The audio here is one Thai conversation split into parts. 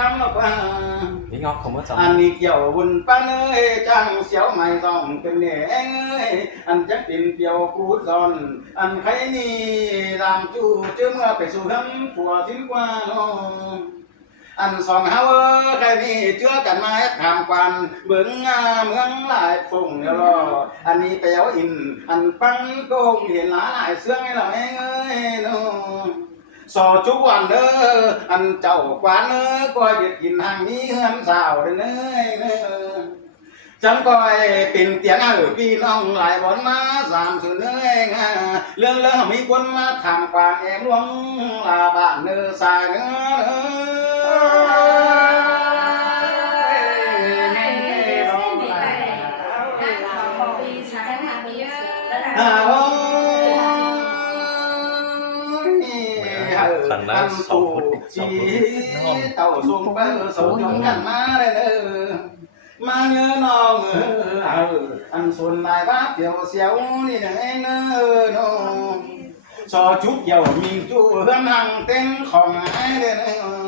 cắm nó qua Ý ngọc không có anh đi kiểu buồn pan ơi trăng xéo mày dòng từng để anh ơi anh chắc tìm kiểu cút giòn anh thấy đi làm chủ chứ mưa phải xuống hấm của thiên qua nó anh sòng háo cái đi chưa cần mai tham quan bướng mướn lại phùng lo anh đi béo in anh băng công hiện lá lại xương là anh ơi nó sò chú anh ơ anh chậu quán ơ coi việc nhìn hàng ní hâm xào đến ơi chẳng coi tình tiếng ở pin ông lại bón má giảm sự nữa anh lương lương mỹ quân tham quan em luôn là bạn nơ xài nữa anh tù chi tàu xuống bờ sầu chúng gần má đây nữa má nhớ non anh xuân lại bác tiểu xéo đi này nó cho chút dầu mình chú hương hàng tênของai đây nữa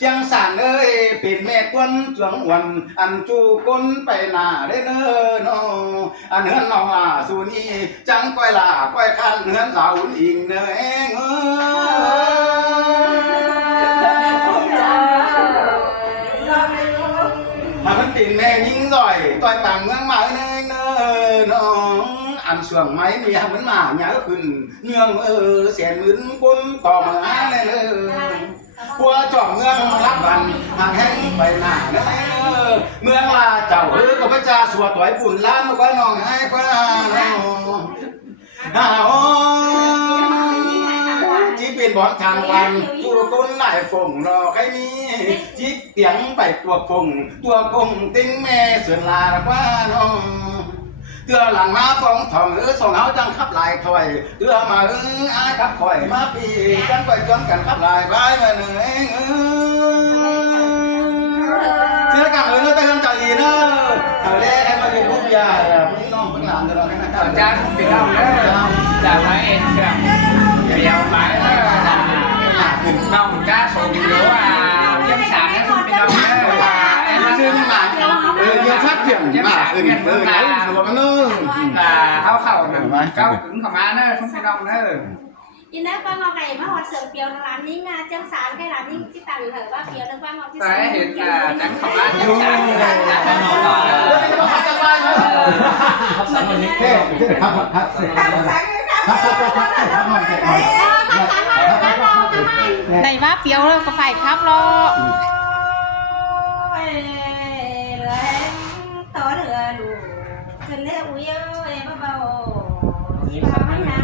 chẳng sản ơiปิด mẹ quân trưởng quần anh chu quânไปหน้าได้เนอโนอันเฮือนน้องสุนีจังก้อยล่าก้อยคันเฮือนเสาอิงเนอเองมันปิด mẹ ยิงจ่อยต่อยต่างเมืองมาเนยเนอน้องอันส่วงไม้มีมันมาหยาขึ้นเงื่องเสียนมื้นquânต่อมาเลยบัวจอมเมืองรับวันห่างแห้งไปหน้าเนเมืองลาเจ้าก็พระเจ้าสวดถอยปุ่นล้านมาก้อยน้องให้ก้อยจีเป็นบอลทางวันจูต้นไหลฝงรอใครมีจีเตียงไปตัวฝงตัวกงติ้งแม่เสือนลาว่าน้องเตือหลังมาฟองทองส่งเฮาจังขับลายถอยเตือมาอาขับข่อยมาปีจังไปจนกันขับลายไปมาหนึ่งเชื่อกันเนอะแต่ยังใจดีเนอะเอาเล่ให้มาเป็นลูกยาพี่น้องเพิ่งหลานเราเนี่ยนะครับจ้าพี่น้องเนอะจ้าไม้เอ็นเชื่อมเดียวไม้เนอะน้องจ้าส่งอยู่ว่าเยี่ยมสามนะคุณพี่น้องเนอะว่าเอ็นมาซื้อมาเยี่ยมชัดเยี่ยมมาขึ้นแล้วหลวงเนอะเข้าหนึ่งเก้าถึงเข้ามาเนอะคุณพี่น้องเนอะยินดีฟังเราไก่มาหอดเสือเปียวร้านนี้งาเจ้าสารแค่ร้านนี้ที่ต่างเหรอว่าเปียวนึกว่าหอดที่สารเห็นจังเข้ามาเจ้าสารในว่าเปียวแล้วก็ไฟครับรอต่อเรือดูขึ้นเรืออุ้ยเอ้ยเบาๆจีบเขาไม่นะ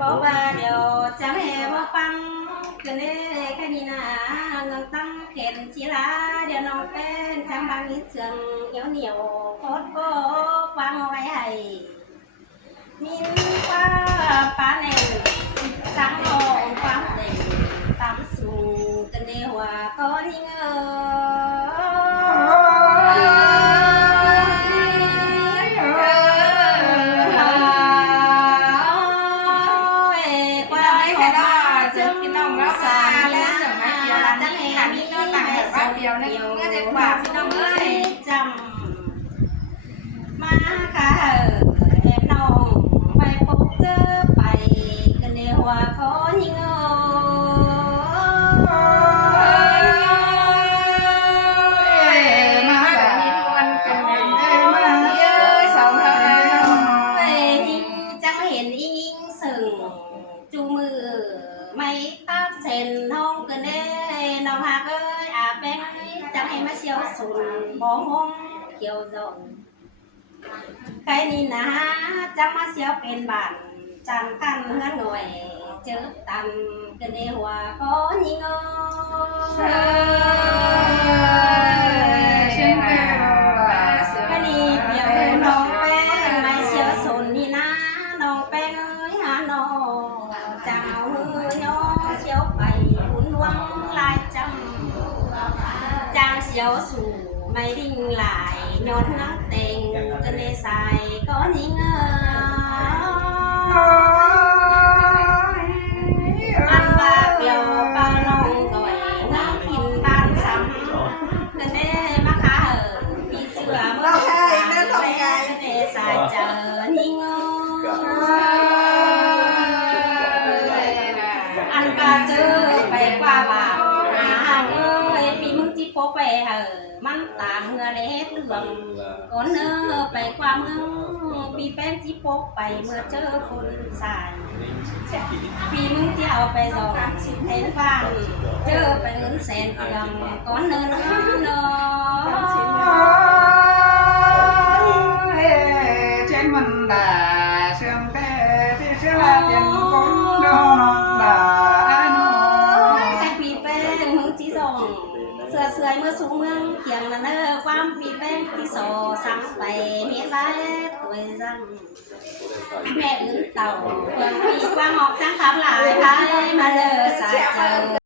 บอกว่าเดี๋ยวจะให้มาฟังกันเลยแค่นี้นะเงินตั้งเข็นชีลาเดี๋ยวน้องเป็นจังบางนิดเสียงเหนียวโคตรโก้ฟังไว้ให้มินว่าป้าเน่งสังโง่ความเด่นตามสู่กันเดียวว่าก็ยิ่งเดียวนะเมื่อจะกว่าพี่น้องเอ้ยจำมาค่ะแอบน้องไปพบเจอไปกันเดียวว่าขอยิงมาแบบมีวันกันเลยมาเยอะสองเท่านั้นจังเห็นอิงสึ่งจูมือไม่ตัดเส้นห้องกันเด้น้องหากเอ้ยอาแป้งจังให้มาเชียวสุนบ่ห้องเขียวจงใครนี่นะจังมาเชียวเป็นบ้านจังกันเฮือนหน่วยเจอตำกันเด้หัวก็ยิงก็นี่เปียวน้องแป้งไม่เชียวสุนนี่นะน้องแป้งเอ้ยหาน้องเจ้าย่อเชียวไปหุ่นดวงลายจำจางเชียวสู่ไม่ดิ่งหลายย้อนนักเต็งกันในสายก็ยิงอันว่าเปียวไป เจอไปกว่าบ่าวเอ้ยปีมึงจิโปไปมันตามเมื่อเล็ดเรื่องก่อนเนอไปกว่าเมืองปีแป้งจิโปไปเมื่อเจอคนสายปีมึงที่เอาไปสองเห็นบ้านเจอไปเงินแสนเพียงก่อนเนอเนอ trên mình đà sương tê thì sẽ là tiền cũng đâu non đà nó ใครปีแป้งมึงจีส่งเสือเสือยเมื่อสูงเมืองเขียงนั่นเนอความปีแป้งที่โซสั่งไปเมียไรตัวสั่งแม่อื่นเต่าเพื่อนปีกว้างออกจังคำหลายพายมาเลยสายเจอ